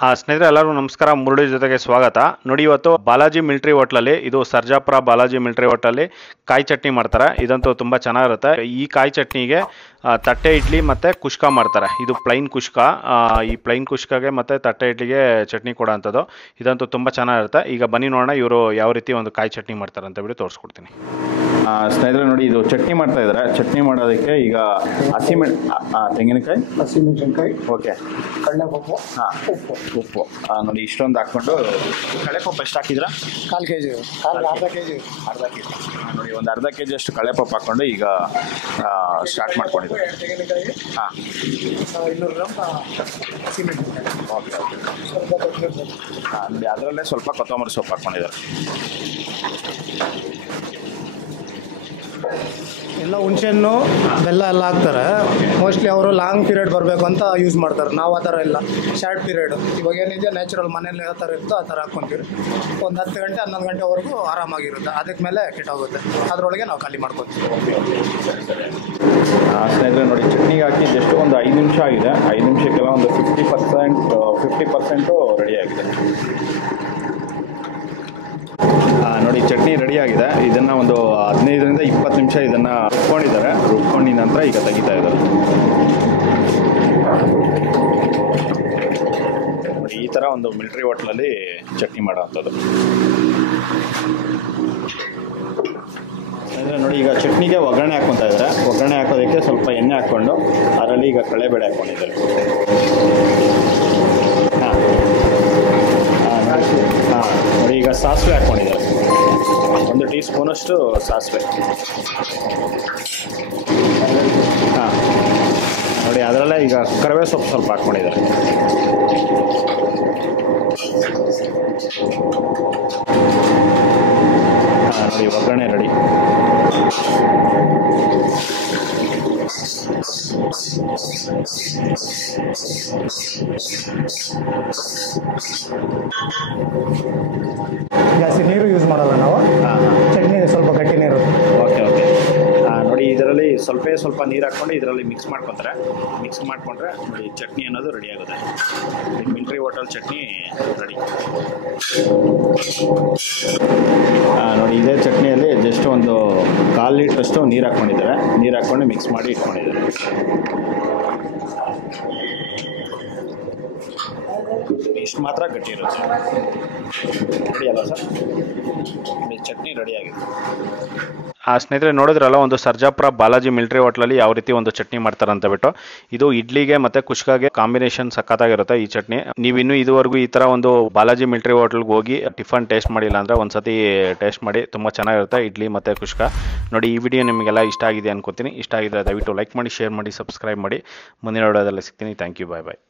ಸ್ನೇಹಿತರೆ ಎಲ್ಲರಿಗೂ ನಮಸ್ಕಾರ. ಮುರುಳಿ ಜೊತೆಗೆ ಸ್ವಾಗತ. ನೋಡಿ, ಇವತ್ತು ಬಾಲಾಜಿ ಮಿಲಿಟರಿ ಹೋಟ್ಲಲ್ಲಿ, ಇದು ಸರ್ಜಾಪುರ ಬಾಲಾಜಿ ಮಿಲಿಟರಿ ಹೋಟೆಲಲ್ಲಿ ಕಾಯಿ ಚಟ್ನಿ ಮಾಡ್ತಾರೆ. ಇದಂತೂ ತುಂಬ ಚೆನ್ನಾಗಿರುತ್ತೆ. ಈ ಕಾಯಿ ಚಟ್ನಿಗೆ ತಟ್ಟೆ ಇಡ್ಲಿ ಮತ್ತು ಕುಷ್ಕ ಮಾಡ್ತಾರೆ. ಇದು ಪ್ಲೈನ್ ಕುಷ್ಕ. ಈ ಪ್ಲೈನ್ ಕುಷ್ಕಾಗೆ ಮತ್ತು ತಟ್ಟೆ ಇಡ್ಲಿಗೆ ಚಟ್ನಿ ಕೊಡೋ ಅಂಥದ್ದು. ಇದಂತೂ ತುಂಬ ಚೆನ್ನಾಗಿರುತ್ತೆ. ಈಗ ಬನ್ನಿ ನೋಡೋಣ ಇವರು ಯಾವ ರೀತಿ ಒಂದು ಕಾಯಿ ಚಟ್ನಿ ಮಾಡ್ತಾರೆ ಅಂತ ಬಿಟ್ಟು ತೋರಿಸ್ಕೊಡ್ತೀನಿ. ಸ್ನೇಹಿತರೆ ನೋಡಿ, ಇದು ಚಟ್ನಿ ಮಾಡ್ತಾ ಇದ್ದಾರೆ. ಚಟ್ನಿ ಮಾಡೋದಕ್ಕೆ ಈಗ ತೆಂಗಿನಕಾಯಿ, ಹಸಿಮೆಣಸಿನ್ಕಾಯಿ, ಓಕೆ, ಕಡಲೆಪಪ್ಪು, ಹಾಂ, ಉಪ್ಪು ನೋಡಿ ಇಷ್ಟೊಂದು ಹಾಕ್ಕೊಂಡು. ಕಡಲೆಪಪ್ಪು ಎಷ್ಟು ಹಾಕಿದ್ರಾ? ಕಾಲು ಕೆ ಜಿ, ಅರ್ಧ ಕೆ ಜಿ ನೋಡಿ, ಒಂದು ಅರ್ಧ ಕೆ ಜಿ ಅಷ್ಟು ಕಡಲೆಪಪ್ಪು ಹಾಕ್ಕೊಂಡು ಈಗ ಸ್ಟಾರ್ಟ್ ಮಾಡ್ಕೊಂಡಿದ್ದಾರೆ. ತೆಂಗಿನಕಾಯಿ, ಹಾಂ, 200 ಗ್ರಾಮ್ ಹಸಿಮೆಣಸಿನ್ಕಾಯಿ, ಓಕೆ ಓಕೆ. ನೋಡಿ, ಅದರಲ್ಲೇ ಸ್ವಲ್ಪ ಕೊತ್ತಂಬರಿ ಸೊಪ್ಪು ಹಾಕ್ಕೊಂಡಿದ್ದಾರೆ. ಎಲ್ಲ ಹುಣಸೆಹಣ್ಣು, ಬೆಲ್ಲ ಎಲ್ಲ ಹಾಕ್ತಾರೆ. ಮೋಸ್ಟ್ಲಿ ಅವರು ಲಾಂಗ್ ಪೀರಿಯಡ್ ಬರಬೇಕು ಅಂತ ಯೂಸ್ ಮಾಡ್ತಾರೆ. ನಾವು ಆ ಥರ ಇಲ್ಲ, ಶಾರ್ಟ್ ಪೀರಿಯಡ್. ಇವಾಗ ಏನಿದೆ ನ್ಯಾಚುರಲ್ ಮನೇಲಿ ಯಾವ ಥರ ಇರುತ್ತೋ ಆ ಥರ ಹಾಕ್ಕೊಂತೀವಿ. ಒಂದು 10 ಗಂಟೆ 11 ಗಂಟೆವರೆಗೂ ಆರಾಮಾಗಿರುತ್ತೆ. ಅದಕ್ಕೆ ಮೇಲೆ ಕೆಟ್ಟೋಗುತ್ತೆ. ಅದರೊಳಗೆ ನಾವು ಖಾಲಿ ಮಾಡ್ಕೊತೀವಿ. ಸ್ನೇಹಿತರೆ ನೋಡಿ, ಚಟ್ನಿಗೆ ಹಾಕಿ ಜಸ್ಟ್ ಒಂದು 5 ನಿಮಿಷ ಆಗಿದೆ. 5 ನಿಮಿಷಕ್ಕೆಲ್ಲ ಒಂದು 50% ರೆಡಿ ಆಗಿದೆ. ನೋಡಿ, ಚಟ್ನಿ ರೆಡಿ ಆಗಿದೆ. ಇದನ್ನು ಒಂದು 15ರಿಂದ 20 ನಿಮಿಷ ಇದನ್ನು ರುಬ್ಕೊಂಡಿದ್ದಾರೆ. ರುಬ್ಕೊಂಡಿದ ನಂತರ ಈಗ ತೆಗಿತಾ ಇದ್ದಾರೆ. ನೋಡಿ, ಈ ಥರ ಒಂದು ಮಿಲಿಟರಿ ಹೋಟ್ಲಲ್ಲಿ ಚಟ್ನಿ ಮಾಡೋ ಅಂಥದ್ದು. ಅಂದರೆ ನೋಡಿ, ಈಗ ಚಟ್ನಿಗೆ ಒಗ್ಗರಣೆ ಹಾಕ್ಕೊತಾ ಇದ್ದಾರೆ. ಒಗ್ಗರಣೆ ಹಾಕೋದಕ್ಕೆ ಸ್ವಲ್ಪ ಎಣ್ಣೆ ಹಾಕ್ಕೊಂಡು ಅದರಲ್ಲಿ ಈಗ ಕಡಲೆಬೇಳೆ ಹಾಕ್ಕೊಂಡಿದ್ದಾರೆ. ಹಾಂ ನೋಡಿ, ಈಗ ಸಾಸಿವೆ ಹಾಕ್ಕೊಂಡಿದ್ದಾರೆ. 1 ಟೀ ಸ್ಪೂನಷ್ಟು ಸಾಸಿವೆ. ಹಾಂ ನೋಡಿ, ಅದರಲ್ಲೇ ಈಗ ಕರಿಬೇವು ಸೊಪ್ಪು ಸ್ವಲ್ಪ ಹಾಕ್ಕೊಂಡಿದ್ದಾರೆ. ಹಾಂ ನೋಡಿ, ಒಗ್ಗರಣೆ ರೆಡಿ. ಜಾಸ್ತಿ ನೀರು ಯೂಸ್ ಮಾಡಲ್ಲ ನಾವು. ಚಟ್ನಿ ಸ್ವಲ್ಪ ಗಟ್ಟಿ ನೀರು. Okay okay. ನೋಡಿ, ಇದರಲ್ಲಿ ಸ್ವಲ್ಪ ನೀರು ಹಾಕ್ಕೊಂಡು ಇದರಲ್ಲಿ ಮಿಕ್ಸ್ ಮಾಡ್ಕೊತಾರೆ. ಮಿಕ್ಸ್ ಮಾಡಿಕೊಂಡ್ರೆ ನೋಡಿ, ಚಟ್ನಿ ಅನ್ನೋದು ರೆಡಿ ಆಗುತ್ತೆ. Military hotel chutney ready. ನೋಡಿ, ಇದೇ ಚಟ್ನಿಯಲ್ಲಿ ಜಸ್ಟ್ ಒಂದು 1/4 ಲೀಟ್ರಷ್ಟು ನೀರು ಹಾಕ್ಕೊಂಡಿದ್ದಾರೆ. ನೀರು ಹಾಕ್ಕೊಂಡು ಮಿಕ್ಸ್ ಮಾಡಿ ಇಟ್ಕೊಂಡಿದ್ದಾರೆ. ಇಷ್ಟು ಮಾತ್ರ ಗಟ್ಟಿ ಇರುತ್ತೆ. ರೆಡಿ ಅಲ್ಲ ಸರ್? ಚಟ್ನಿ ರೆಡಿ ಆಗಿದೆ. ಸ್ನೇಹಿತರೆ ನೋಡಿದ್ರಲ್ಲ, ಒಂದು ಸರ್ಜಾಪುರ ಬಾಲಾಜಿ ಮಿಲಿಟರಿ ಹೋಟ್ಲಲ್ಲಿ ಯಾವ ರೀತಿ ಒಂದು ಚಟ್ನಿ ಮಾಡ್ತಾರೆ ಅಂತ ಬಿಟ್ಟು. ಇದು ಇಡ್ಲಿಗೆ ಮತ್ತು ಕುಷ್ಕಾಗೆ ಕಾಂಬಿನೇಷನ್ ಸಖತ್ತಾಗಿರುತ್ತೆ ಈ ಚಟ್ನಿ. ನೀವಿನ್ನೂ ಇದುವರೆಗೂ ಈ ಥರ ಒಂದು ಬಾಲಾಜಿ ಮಿಲಿಟರಿ ಹೋಟ್ಲ್ಗೆ ಹೋಗಿ ಟಿಫನ್ ಟೇಸ್ಟ್ ಮಾಡಿಲ್ಲ ಅಂದರೆ ಒಂದ್ಸತಿ ಟೇಸ್ಟ್ ಮಾಡಿ. ತುಂಬ ಚೆನ್ನಾಗಿರುತ್ತೆ ಇಡ್ಲಿ ಮತ್ತು ಕುಷ್ಕ. ನೋಡಿ, ಈ ವಿಡಿಯೋ ನಿಮಗೆಲ್ಲ ಇಷ್ಟ ಆಗಿದೆ ಅನ್ಕೋತೀನಿ. ಇಷ್ಟ ಆಗಿದ್ರೆ ದಯವಿಟ್ಟು ಲೈಕ್ ಮಾಡಿ, ಶೇರ್ ಮಾಡಿ, ಸಬ್ಸ್ಕ್ರೈಬ್ ಮಾಡಿ. ಮುಂದಿನ ವಿಡಿಯೋದಲ್ಲಿ ಸಿಗ್ತೀನಿ. Thank you. Bye bye.